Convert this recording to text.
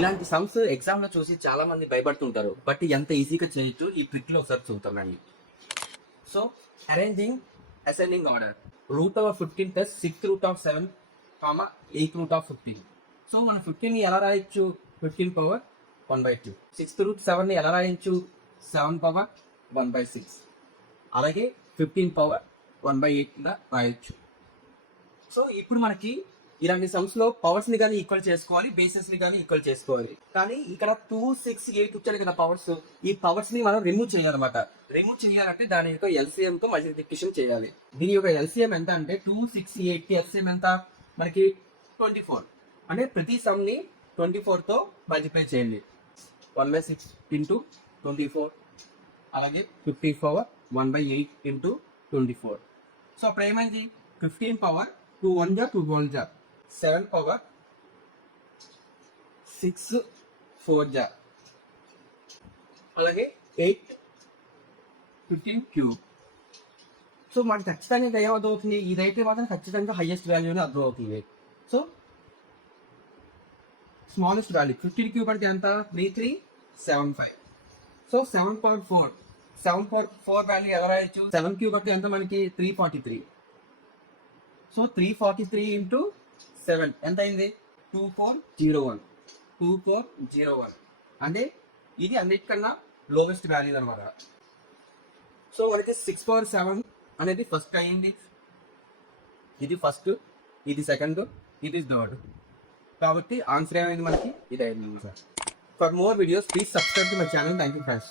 ఇలాంటి sums exam లో చూసి చాలా మంది భయపడుతుంటారు, బట్ ఎంత ఈజీగా చేయొచ్చు ఈ ట్రిక్ లో ఒకసారి చూద్దామండి. So arranging ascending order, root of 15 plus 6th root of 7, 8th root of 15. So మనం 15 ని ఎలా రాయొచ్చు? 15 పవర్ 1/2. 6th రూట్ 7 ని ఎలా రాయొచ్చు? 7 పవర్ 1/6. అలాగే 15 పవర్ 1/8 గా రాయొచ్చు. సో ఇప్పుడు మనకి ఇలాంటి సమ్స్ లో పవర్స్ ని కానీ ఈక్వల్ చేసుకోవాలి, బేసెస్ ని కానీ ఈక్వల్ చేసుకోవాలి. కానీ ఇక్కడ 2, 6, 8 వచ్చాయి కదా పవర్స్, ఈ పవర్స్ ని మనం రిమూవ్ చేయాలన్నమాట. రిమూవ్ చేయాలంటే దాని యొక్క ఎల్సిఎం తో మల్టిప్లికేషన్ చేయాలి. దీని యొక్క ఎల్సిఎం ఎంత అంటే 2, 6, 8 కి ఎల్సిఎం ఎంత మనకి 24. అంటే ప్రతి సమ్ ని 24 తో మల్టిప్లై చేయండి. 1/6 ఇంటూ 24, అలాగే 50 పవర్ 1/8 ఇంటూ 24. సో అప్పుడు ఏమైంది? 15 పవర్ 2 1 జా 2 1 జా 7 పవర్ 6 4 జా, అలాగే 8 15 క్యూబ్. సో మనకి ఖచ్చితంగా ఏమర్థమవుతుంది? ఇదైతే మాత్రం ఖచ్చితంగా హైయెస్ట్ వాల్యూ అని అర్థమవుతుంది. సో స్మాలెస్ట్ వాల్యూ 15 క్యూబ్ అంటే ఎంత? 3375. సో 7 పవర్ 4 వాల్యూ ఎలా రాయొచ్చు? 7 క్యూబ్ అంటే ఎంత మనకి? 343. సో 343 ఇంటూ 7 ఎంత అయింది? 2401. అంటే ఇది అన్నిటికన్నా లోవెస్ట్ వాల్యూ అనమాట. సో మనకి 6 పవర్ 7 అనేది ఫస్ట్ అయింది. ఇది ఫస్ట్, ఇది సెకండ్, ఇది థర్డ్. కాబట్టి ఆన్సర్ ఏమైంది మనకి? ఇది అయింది. For more videos please subscribe to my channel. Thank you friends.